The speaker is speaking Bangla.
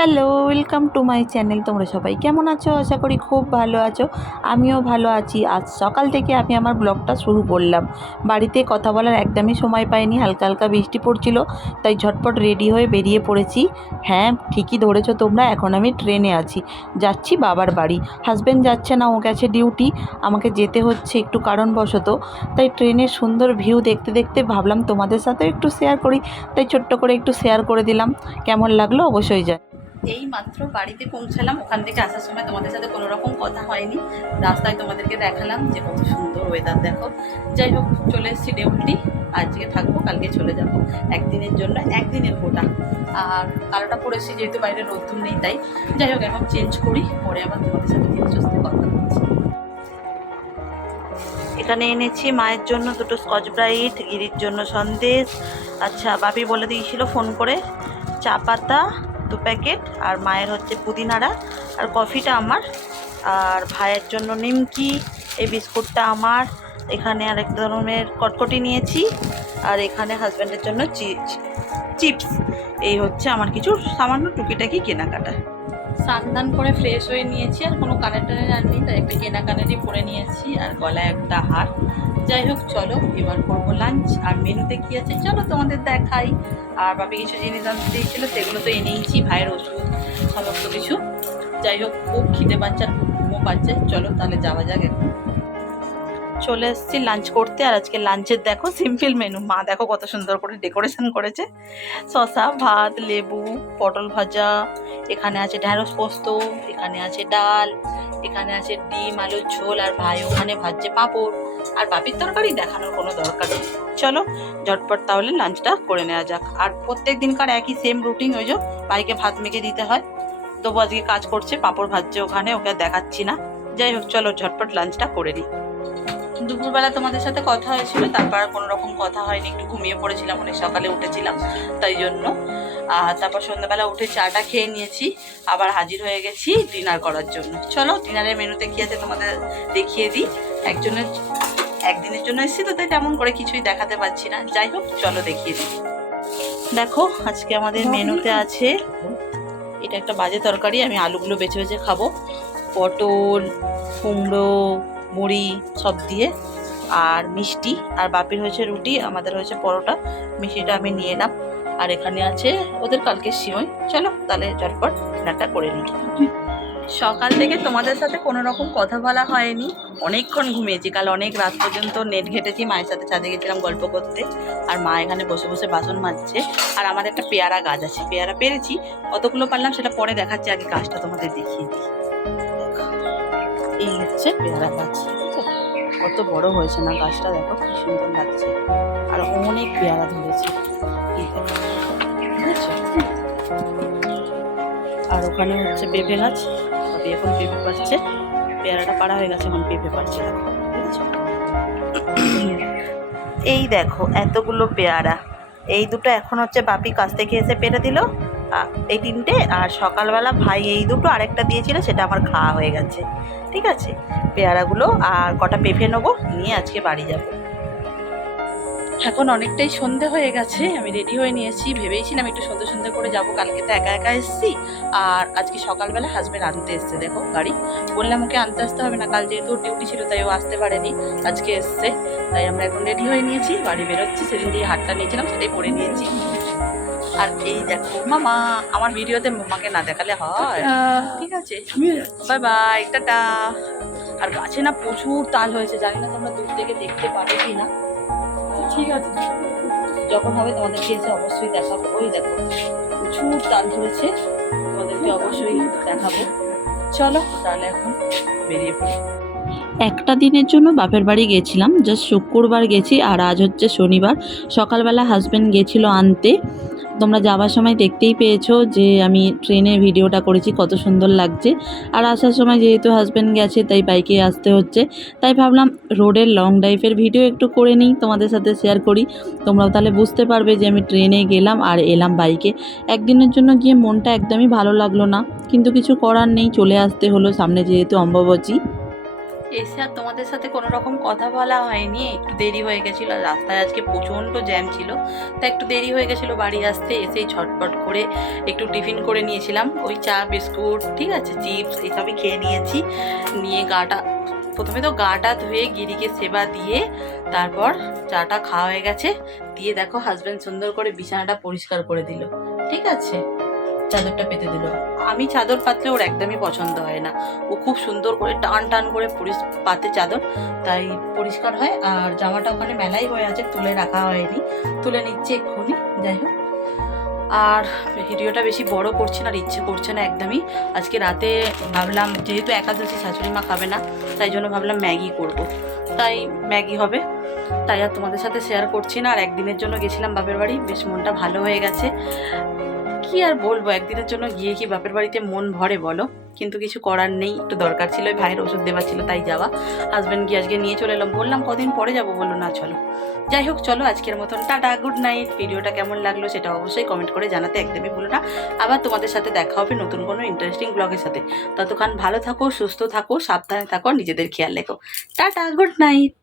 Hello welcome to my channel তোমরা সবাই কেমন আছো? আশা করি খুব ভালো আছো। আমিও ভালো আছি। আজ সকাল থেকে আমি আমার ব্লগটা শুরু করলাম। বাড়িতে কথা বলার একদমই সময় পাইনি, হালকা হালকা বৃষ্টি পড়ছিল, তাই ঝটপট রেডি হয়ে বেরিয়ে পড়েছি। হ্যাঁ ঠিকই ধরেছো তোমরা, এখন আমি ট্রেনে আছি। যাচ্ছি বাবার বাড়ি। হাজব্যান্ড যাচ্ছে না, ও গেছে ডিউটি আমাকে যেতে হচ্ছে একটু কারণবশত। তাই ট্রেনের সুন্দর ভিউ দেখতে দেখতে ভাবলাম তোমাদের সাথেও একটু শেয়ার করি। তাই ছোট্ট করে একটু শেয়ার করে দিলাম। কেমন লাগল? অবশ্যই যায় এই মাত্র বাড়িতে পৌঁছালাম। ওখান থেকে আসার সময় তোমাদের সাথে কোনো রকম কথা হয়নি। রাস্তায় তোমাদেরকে দেখালাম যে কত সুন্দর ওয়েদার দেখো। যাই হোক, চলে এসেছি ডেউটি। আজকে থাকব, কালকে চলে যাব। একদিনের জন্য একদিনের কোটা আর কালোটা পরেছি যেহেতু বাইরে রোদ্দুর নেই, তাই। যাই হোক, এখন চেঞ্জ করি, পরে আবার তোমাদের সাথে কথা বলছি। এখানে এনেছি মায়ের জন্য দুটো স্কচ ব্রাইট গিরির জন্য সন্দেশ। আচ্ছা বাপি বলে দিয়েছিল ফোন করে। চা পাতা দু প্যাকেট আর মায়ের হচ্ছে পুদিনাড়া আর কফিটা আমার। আর ভাইয়ের জন্য নিমকি, এই বিস্কুটটা আমার। এখানে আরেক ধরনের কটকটি নিয়েছি আর এখানে হাজব্যান্ডের জন্য চিপস। এই হচ্ছে আমার কিছু সামান্য টুকিটাকি কেনাকাটা। স্নান করে ফ্রেশ হয়ে নিয়েছি, আর কোনো কানের টানের আর নেই, তাই একটা কেনা কানেরই পরে নিয়েছি, আর গলায় একটা হার। যাই হোক, চলো, এবার করব লাঞ্চ আর মেনুতে কী আছে চলো তোমাদের দেখাই। আর বাপি কিছু জিনিস আনতে দিয়েছিলো, সেগুলো তো এনেইছি, ভাইয়ের ওষুধ, সমস্ত কিছু। যাই হোক, খুব খিদে আর খুব ঘুমো পাচ্ছে, চলো তাহলে যাওয়া যাক এখন। চলে এসেছি লাঞ্চ করতে আর আজকে লাঞ্চের দেখো সিম্পল মেনু মা দেখো কত সুন্দর করে ডেকোরেশন করেছে। শসা, ভাত, লেবু, পটল ভাজা, এখানে আছে ঢ্যাঁড়স পোস্ত, এখানে আছে ডাল, এখানে আছে ডিম, আলুর ঝোল আর ভাই ওখানে ভাজছে পাঁপড়। আর বাপির তরকারি দেখানোর কোনো দরকার নেই। চলো, ঝটপট তাহলে লাঞ্চটা করে নেওয়া যাক। আর প্রত্যেক দিনকার একই সেম রুটিন ওই যে ভাইকে ভাত মেখে দিতে হয়। তবু আজকে কাজ করছে, পাঁপড় ভাজছে ওখানে, ওকে দেখাচ্ছি না। যাই হোক, চলো ঝটপট লাঞ্চটা করে নিই। দুপুরবেলা তোমাদের সাথে কথা হয়েছিল, তারপর কোনো রকম কথা হয়নি। একটু ঘুমিয়ে পড়েছিলাম, অনেক সকালে উঠেছিলাম, তাই জন্য। আর তারপর সন্ধ্যাবেলা উঠে চাটা খেয়ে নিয়েছি, আবার হাজির হয়ে গেছি ডিনার করার জন্য। চলো, ডিনারের মেনুতে কী আছে তোমাদের দেখিয়ে দিই। একজনের, একদিনের জন্য এসেছি তো, তাই তেমন করে কিছুই দেখাতে পারছি না। যাই হোক, চলো দেখিয়ে দিই। দেখো, আজকে আমাদের মেনুতে আছে, এটা একটা বাজে তরকারি, আমি আলুগুলো বেছে বেছে খাব। পটল, কুমড়ো মুড়ি সব দিয়ে, আর মিষ্টি, আর বাপির হয়েছে রুটি, আমাদের হয়েছে পরোটা, মিষ্টিটা আমি নিয়ে এলাম। আর এখানে আছে ওদের কালকে সিমই চলো তাহলে ঝটপট রান্নাটা করে নিই। সকাল থেকে তোমাদের সাথে কোনো রকম কথা বলা হয়নি। অনেকক্ষণ ঘুমিয়েছি। কাল অনেক রাত পর্যন্ত নেট ঘেটেছি, মায়ের সাথে ছাদে গেছিলাম গল্প করতে। আর মা এখানে বসে বসে বাসন মাজছে। আর আমাদের একটা পেয়ারা গাছ আছে। পেয়ারা পেরেছি কতগুলো পারলাম, সেটা পরে দেখাচ্ছি, আগে গাছটা তোমাদের দেখিয়ে দিই। এই হচ্ছে পেয়ারা গাছ ঠিক আছে? কত বড় হয়েছে না, গাছটা দেখো, কি সুন্দর লাগছে। আর অনেক পেয়ারা ধরেছে? আর ওখানে হচ্ছে পেঁপে গাছ। এখন পেঁপে পাচ্ছে পেয়ারাটা পাড়া হয়ে গেছে, এখন পেঁপে পাচ্ছে? এই দেখো, এতগুলো পেয়ারা। এই দুটো এখন হচ্ছে বাপি কাছ থেকে এসে পেরে দিল। এই তিনটে আর সকালবেলা ভাই এই দুটো আরেকটা দিয়েছিল, সেটা আমার খাওয়া হয়ে গেছে। ঠিক আছে? পেয়ারাগুলো আর কটা পেঁপে নেব, নিয়ে আজকে বাড়ি যাব। এখন অনেকটাই সন্ধে হয়ে গেছে, আমি রেডি হয়ে নিয়েছি। ভেবেইছিলাম একটু সন্ধে সন্ধে করে যাব, কালকে তো একা একা এসেছি। আর আজকে সকালবেলা হাজবেন্ড আনতে এসছে, দেখো গাড়ি। বললাম ওকে আনতে আসতে হবে না, কাল যেহেতু ডিউটি ছিল, তাই ও আসতে পারেনি। আজকে এসছে, তাই আমরা এখন রেডি হয়ে নিয়েছি, বাড়ি বেরোচ্ছি। সেদিন দিয়ে হাটটা নিয়েছিলাম, সেটাই পরে নিয়েছি। আর এই দেখো মামা আমার ভিডিওতে মামাকে না দেখালে হয়। ঠিক আছে? Bye bye tata. আর গাছে না প্রচুর তাল হয়েছে জানি না তোমরা দূর থেকে দেখতে পাবে কি না ঠিক আছে। যখন হবে তোমাদেরকে এসে অবশ্যই দেখাবো। ওই দেখো প্রচুর তাল ধরেছে। তোমাদেরকে অবশ্যই দেখাবো। চলো তাহলে এখন বেরিয়ে পড়ি। একটা দিনের জন্য বাপের বাড়ি গেছিলাম জাস্ট শুক্রবার গেছি আর আজ হচ্ছে শনিবার। সকালবেলা হাজব্যান্ড গেছিল আনতে। তোমরা যাওয়ার সময় দেখতেই পেয়েছ যে আমি ট্রেনে ভিডিওটা করেছি, কত সুন্দর লাগছে। আর আসার সময় যেহেতু হাজব্যান্ড গেছে, তাই বাইকে আসতে হচ্ছে। তাই ভাবলাম রোডের লং ড্রাইভের ভিডিও একটু করে নিই, তোমাদের সাথে শেয়ার করি। তোমরাও তাহলে বুঝতে পারবে যে আমি ট্রেনে গেলাম আর এলাম বাইকে একদিনের জন্য গিয়ে মনটা একদমই ভালো লাগল না। কিন্তু কিছু করার নেই, চলে আসতে হলো সামনে যেহেতু অম্বাবচী। এসে আর তোমাদের সাথে কোনো রকম কথা বলা হয়নি। একটু দেরি হয়ে গেছিল রাস্তায় আজকে প্রচণ্ড জ্যাম ছিল। তা একটু দেরি হয়ে গেছিল বাড়ি আসতে, এসেই ছটপট করে একটু টিফিন করে নিয়েছিলাম। ওই চা, বিস্কুট, ঠিক আছে, চিপস, এসবই খেয়ে নিয়েছি। নিয়ে গাটা, প্রথমে তো গাটা ধুয়ে গিরিকে সেবা দিয়ে তারপর চাটা খাওয়া হয়ে গেছে। দিয়ে দেখো হাজব্যান্ড সুন্দর করে বিছানাটা পরিষ্কার করে দিল। ঠিক আছে? চাদরটা পেতে দিল। আমি চাদর পাতলে ওর একদমই পছন্দ হয় না। ও খুব সুন্দর করে টান টান করে পাতে চাদর, তাই পরিষ্কার হয়। আর জামাটা ওখানে মেলাই হয়ে আছে, তুলে রাখা হয়নি। তুলে নিচ্ছে এক্ষুনি, যাই হোক। আর ভিডিওটা বেশি বড় করছে না, আর ইচ্ছে করছে না একদমই। আজকে রাতে ভাবলাম, যেহেতু একাদশী শাশুড়ি মা খাবে না, তাই জন্য ভাবলাম ম্যাগি করব। তাই ম্যাগি হবে। তাই আর তোমাদের সাথে শেয়ার করছি না। আর একদিনের জন্য গেছিলাম বাপের বাড়ি। বেশ মনটা ভালো হয়ে গেছে। কি আর বলব? একদিনের জন্য গিয়ে কি বাপের বাড়িতে মন ভরে বলো? কিন্তু কিছু করার নেই, একটু দরকার ছিল ভাইয়ের ওষুধ দেওয়া ছিল, তাই যাওয়া। হাজব্যান্ড গিয়ে আজকে নিয়ে চলে এলাম। বললাম, কদিন পরে যাব? বলল, না, চলো। যাই হোক, চলো আজকের মতন। টাটা গুড নাইট ভিডিওটা কেমন লাগল সেটা অবশ্যই কমেন্ট করে জানাতে একদমই ভুলো না। আবার তোমাদের সাথে দেখা হবে নতুন কোনো ইন্টারেস্টিং ব্লগের সাথে। ততক্ষণ ভালো থাকো, সুস্থ থাকো, সাবধানে থাকো, নিজেদের খেয়াল রেখো। Tata good night